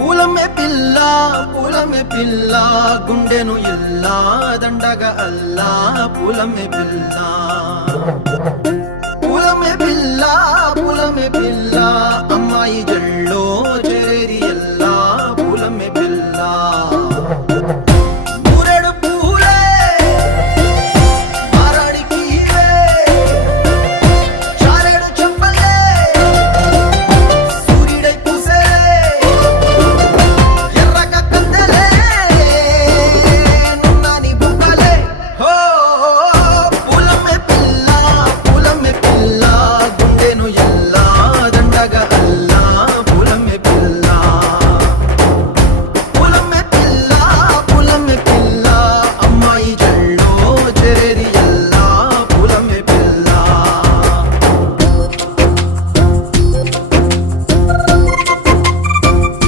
పూలమే పిల్ల గుండెను ఇల్లా దండగ అల్లా పూలమే పిల్ల అమ్మాయి జెండా